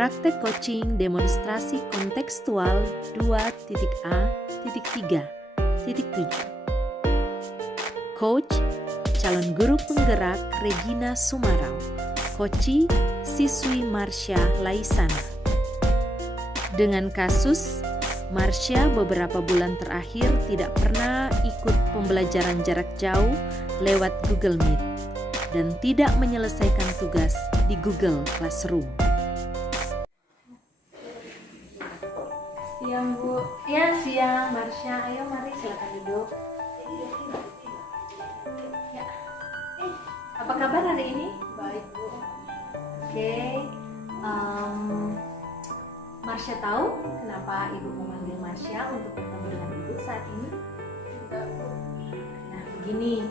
Praktek coaching demonstrasi kontekstual 2.A.3.7. Coach, calon guru penggerak Regina Sumarau. Koci, siswi Marsha Laisana. Dengan kasus, Marsha beberapa bulan terakhir tidak pernah ikut pembelajaran jarak jauh lewat Google Meet dan tidak menyelesaikan tugas di Google Classroom. Siang Bu. Ya, siang Marsha. Ayo mari silakan duduk. Ya. Apa kabar hari ini? Baik Bu. Oke. Marsha tahu kenapa Ibu memanggil Marsha untuk bertemu dengan Ibu saat ini? Tidak Bu. Nah, begini.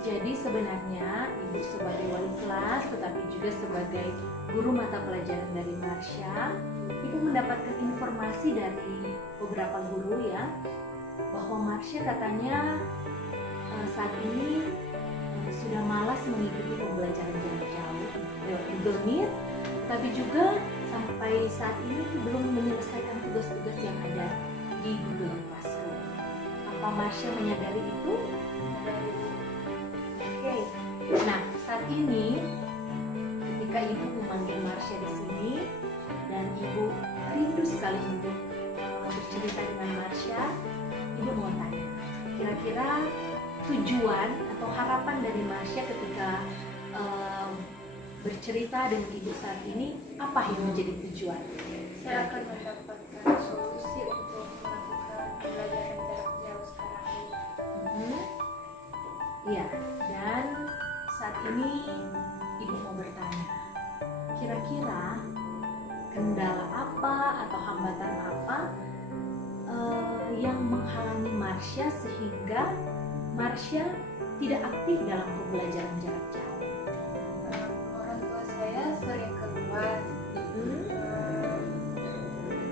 Jadi sebenarnya Ibu sebagai wali kelas tetapi juga sebagai guru mata pelajaran dari Marsha, Ibu mendapatkan informasi dari beberapa guru ya, bahwa Marsha katanya saat ini sudah malas mengikuti pembelajaran jarak jauh lewat Google Meet, tapi juga sampai saat ini belum menyelesaikan tugas-tugas yang ada di Google Classroom. Apa Marsha menyadari itu? Oke. Nah, saat ini ketika Ibu memanggil Marsha di sini dan Ibu rindu sekali untuk bercerita dengan Marsha, Ibu mau tanya, kira-kira tujuan atau harapan dari Marsha ketika bercerita dengan Ibu saat ini, apa yang menjadi tujuan? Saya akan mendapatkan solusi untuk melakukan pembelajaran jarak jauh sekarang ini. Iya, dan saat ini Ibu mau bertanya, kira-kira kendala apa atau hambatan apa yang menghalangi Marsha sehingga Marsha tidak aktif dalam pembelajaran jarak jauh? Orang tua saya sering keluar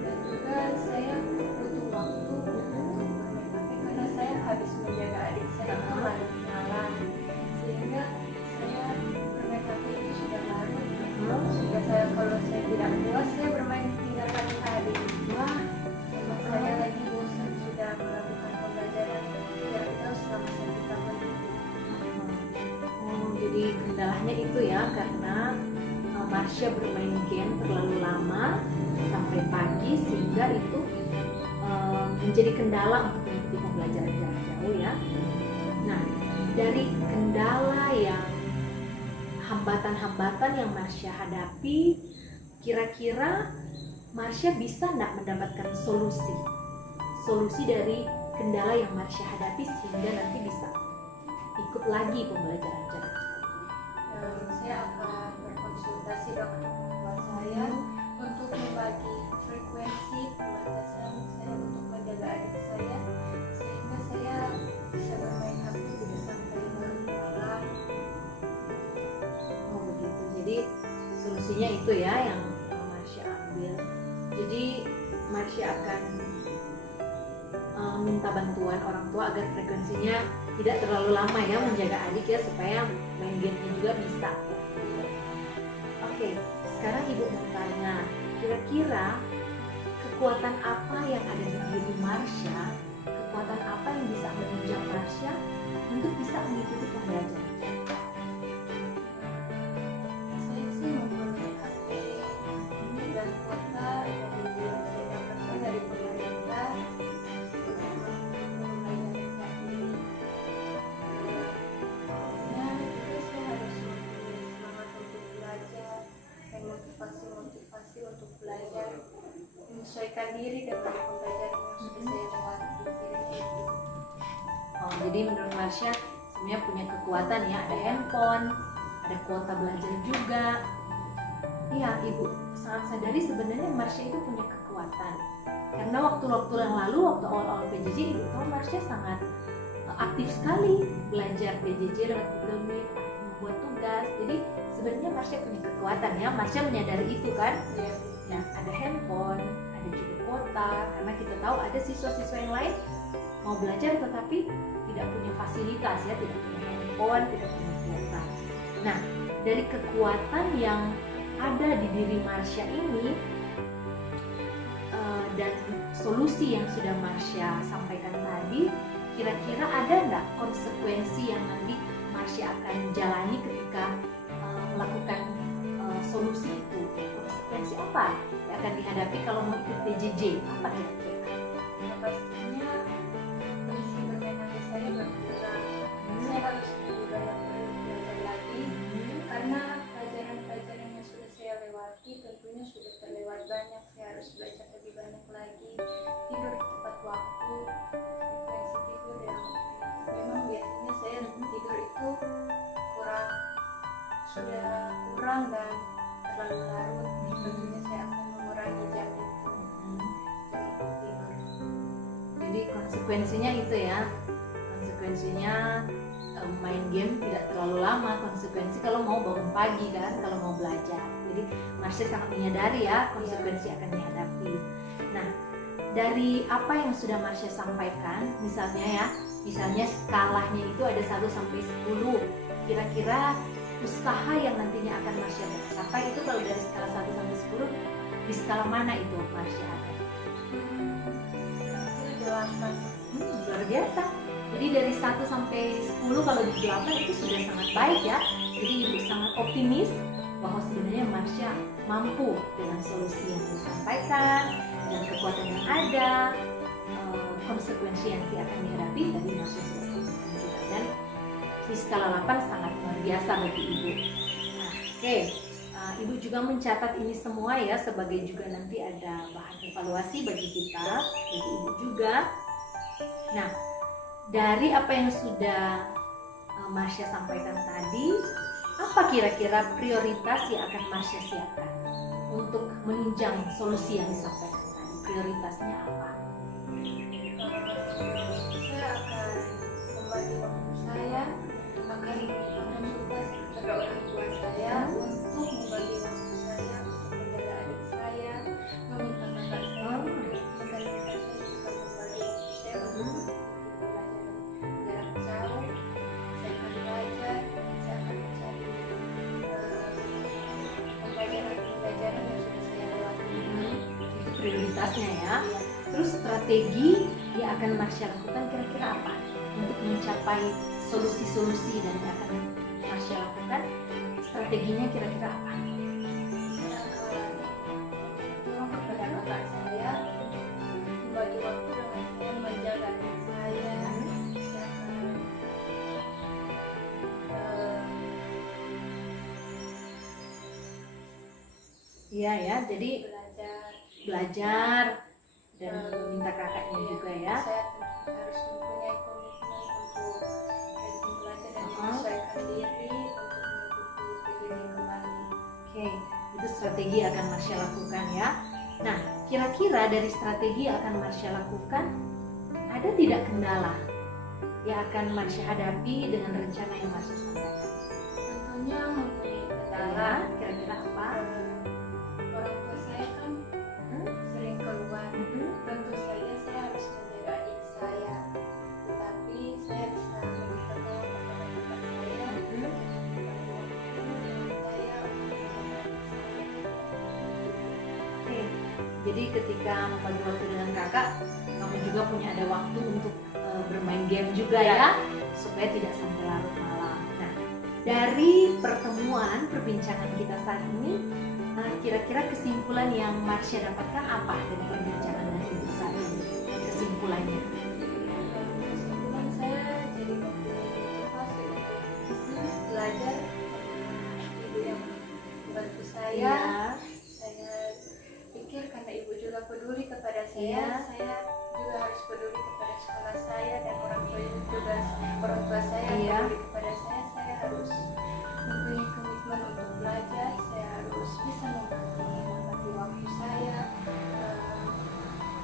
dan juga saya butuh waktu untuk bermain HP karena saya habis menjaga adik saya yang baru kenalan, sehingga saya bermain HP itu sudah larut. Sehingga saya kalau saya tidak puas saya bermain tinggalkan adik. Wah, Saya lagi bosan sudah melakukan pembelajaran jarak jauh selama 1 tahun itu. jadi kendalanya itu ya, karena Marsha bermain game terlalu lama sampai pagi sehingga itu menjadi kendala untuk mengikuti pembelajaran jarak jauh ya. Nah, dari kendala yang hambatan-hambatan yang Marsha hadapi, kira-kira Marsha bisa nggak mendapatkan solusi dari kendala yang Marsha hadapi sehingga nanti bisa ikut lagi pembelajaran jarak jauh? Saya akan berkonsultasi dengan orang tua saya untuk membagi frekuensi pembatasan saya untuk menjaga adik saya, sehingga saya bisa bermain HP tidak sampai larut malam. Oh begitu, jadi solusinya itu ya yang Marsha ambil. Jadi Marsha akan minta bantuan orang tua agar frekuensinya tidak terlalu lama ya menjaga adik ya, supaya main gamenya juga bisa. Oke, sekarang Ibu mau tanya, kira-kira kekuatan apa yang ada di diri Marsha, kekuatan apa yang bisa menunjang Marsha untuk bisa mengikuti pembelajaran? Saya sih mempunyai HP dan kuota yang saya dapatkan dari pemerintah untuk melakukan pembelajaran saat ini. Dan juga saya harus mempunyai semangat untuk belajar dan motivasi untuk belajar, menyesuaikan diri dengan pembelajaran yang sudah saya lewati. Oh, jadi menurut Marsha sebenarnya punya kekuatan ya, ada handphone, ada kuota belajar juga. Iya, Ibu sangat sadari sebenarnya Marsha itu punya kekuatan. Karena waktu-waktu yang lalu, waktu awal-awal PJJ, Ibu tahu Marsha sangat aktif sekali belajar PJJ lewat Google Meet, membuat tugas. Jadi sebenarnya Marsha punya kekuatan ya, Marsha menyadari itu kan. Ya, ada handphone, ada juga kuota, karena kita tahu ada siswa-siswa yang lain mau belajar tetapi tidak punya fasilitas ya, tidak punya handphone, tidak punya kuota. Nah, dari kekuatan yang ada di diri Marsha ini, dan solusi yang sudah Marsha sampaikan tadi, kira-kira ada nggak konsekuensi yang nanti Marsha akan jalani ketika melakukan solusi itu? Konsekuensi apa yang akan dihadapi kalau mau ikut PJJ? Apa kira-kira? Pastinya kondisi bermain hati saya berkurang. Saya harus lebih banyak belajar lagi karena pelajaran-pelajaran yang sudah saya lewati tentunya sudah terlewat banyak. Saya harus belajar lebih banyak lagi, tidur tepat waktu, frekuensi tidur yang memang biasanya saya tidur itu kurang dan terlalu larut. Tentunya saya akan mengurangi jam itu, jam untuk tidur. Jadi konsekuensinya itu ya, konsekuensinya main game tidak terlalu lama, konsekuensi kalau mau bangun pagi kan, kalau mau belajar. Jadi Marsha sangat menyadari ya konsekuensi akan dihadapi. Nah, dari apa yang sudah Marsha sampaikan, misalnya skalanya itu ada 1 sampai 10. Kira-kira usaha yang nantinya akan Marsha capai itu kalau dari skala 1 sampai 10, di skala mana itu Marsha ada? Luar biasa. Jadi dari 1 sampai 10 kalau di 8 itu sudah sangat baik ya. Jadi ibu sangat optimis bahwa sebenarnya Marsha mampu dengan solusi yang disampaikan, dengan kekuatan yang ada, konsekuensi yang akan dihadapi tadi Marsha sudah sampaikan juga. Dan di skala 8 sangat luar biasa bagi ibu. Nah, oke. Ibu juga mencatat ini semua ya, sebagai juga nanti ada bahan evaluasi bagi kita, bagi ibu juga. Nah, dari apa yang sudah Marsha sampaikan tadi, apa kira-kira prioritas yang akan Marsha siapkan untuk menunjang solusi yang disampaikan tadi? Prioritasnya apa? Saya akan membagi waktu saya, akan konsultasi kepada orang tua saya untuk membagi waktu saya untuk menjaga adik saya, meminta kakak saya untuk membagi waktu saya untuk jarak jauh. Saya akan belajar, saya akan mencari pembelajaran yang sudah saya lewati. Itu prioritasnya ya. Terus strategi yang akan Marsha lakukan kira-kira apa untuk mencapai solusi-solusi dan yang akan Marsha lakukan? Strateginya kira-kira apa? Saya akan tolong kepada kakak saya membagi waktu dengan saya, menjaga adik saya. Saya akan Iya ya, jadi belajar dan meminta kakaknya juga ya. Saya harus mempunyai komitmen untuk rajin belajar dan menyesuaikan diri untuk mengikuti PJJ kembali. Oke, itu strategi yang akan Marsha lakukan ya. Nah, kira-kira dari strategi yang akan Marsha lakukan, ada tidak kendala yang akan Marsha hadapi dengan rencana yang Marsha sampaikan? Tentunya mempunyai kendala. Ya, kira-kira apa? Orang tua saya kan sering keluar. Tentu saja saya harus menjaga adik saya, tetapi saya bisa meminta tolong kepada kakak saya membagi waktu dengan saya untuk menjaga adik saya. Oke, jadi ketika membagi waktu dengan kakak, kamu juga punya ada waktu untuk bermain game juga ya, supaya tidak sampai larut malam. Nah, dari perbincangan kita saat ini, kira-kira kesimpulan yang Marsha dapatkan apa dari perbincangan hari ini saat ini? Kesimpulannya? Kesimpulan saya jadi mempunyai motivasi untuk belajar karena ibu yang membantu saya. Saya pikir karena ibu juga peduli kepada saya, saya juga harus peduli kepada sekolah saya dan orang tua saya peduli kepada saya harus mempunyai komitmen untuk belajar, saya harus bisa membagi waktu saya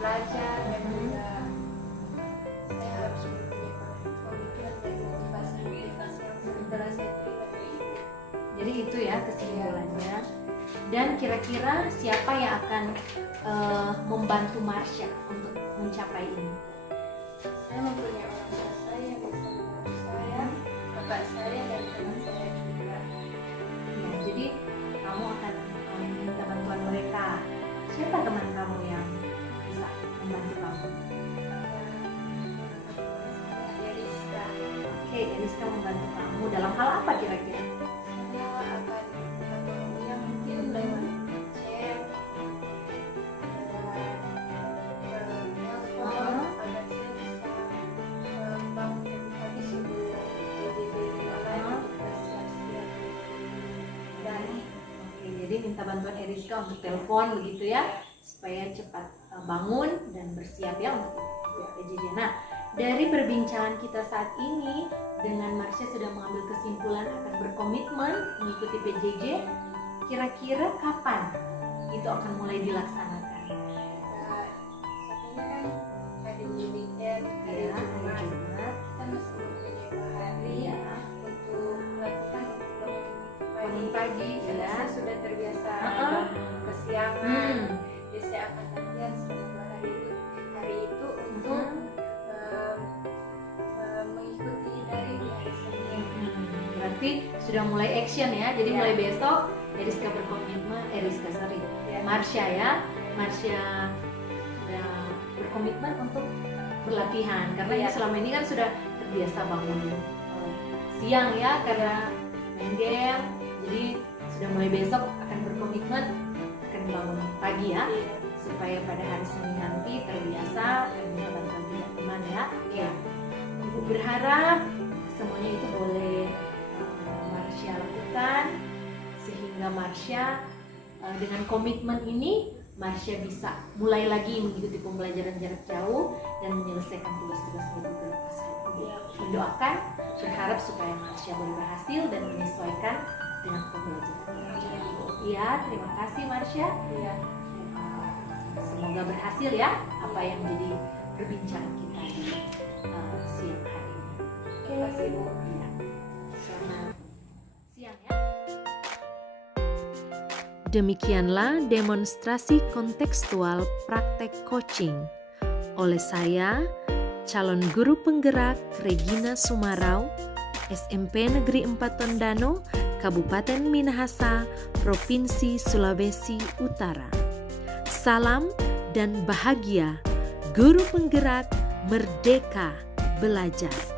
belajar dan juga saya harus mempunyai komitmen dan motivasi yang telah saya terima dari ibu. Jadi itu ya kesimpulannya. Dan kira-kira siapa yang akan membantu Marsha untuk mencapai ini? Saya mempunyai orang tua saya yang bisa membantu saya, kakak saya dan teman saya juga. Ya, jadi kamu akan meminta bantuan mereka. Siapa teman kamu yang bisa minta bantuan Eriska untuk telepon begitu ya, supaya cepat bangun dan bersiap ya untuk PJJ. Nah, dari perbincangan kita saat ini dengan Marsha sudah mengambil kesimpulan akan berkomitmen mengikuti PJJ, kira-kira kapan itu akan mulai dilaksanakan? Saat ini kan hari weekend, hari Ya, hari Jumat, Jumat. kita masih mempunyai 2 hari Ya, untuk melakukan bangun pagi karena ya. saya sudah terbiasa Uh-uh. kesiangan. Jadi saya akan latihan selama 2 hari itu untuk mengikuti dari hari Senin. Berarti sudah mulai action ya. Jadi Ya. mulai besok Eriska berkomitmen, Marsha ya. Marsha sudah berkomitmen untuk berlatihan karena Ya. selama ini kan sudah terbiasa bangun siang ya karena main game. Jadi sudah mulai besok akan berkomitmen akan bangun pagi ya, supaya pada hari Senin nanti terbiasa dan minta bantuan teman-teman ya. Ya. Ibu berharap semuanya itu boleh Marsha lakukan, sehingga Marsha dengan komitmen ini Marsha bisa mulai lagi mengikuti pembelajaran jarak jauh dan menyelesaikan tugas-tugas ibu beberapa sekali. Mendoakan, berharap supaya Marsha boleh berhasil dan menyesuaikan dengan pembelajaran jarak jauh. Iya, terima kasih Marsha. Iya. Semoga berhasil ya apa yang menjadi perbincangan kita di siang hari ini. Terima kasih, Bu. Ya. Selamat siang ya. Demikianlah demonstrasi kontekstual praktek coaching oleh saya, calon guru penggerak Regina Sumarau, SMP Negeri 4 Tondano, Kabupaten Minahasa, Provinsi Sulawesi Utara. Salam dan bahagia, guru penggerak merdeka belajar.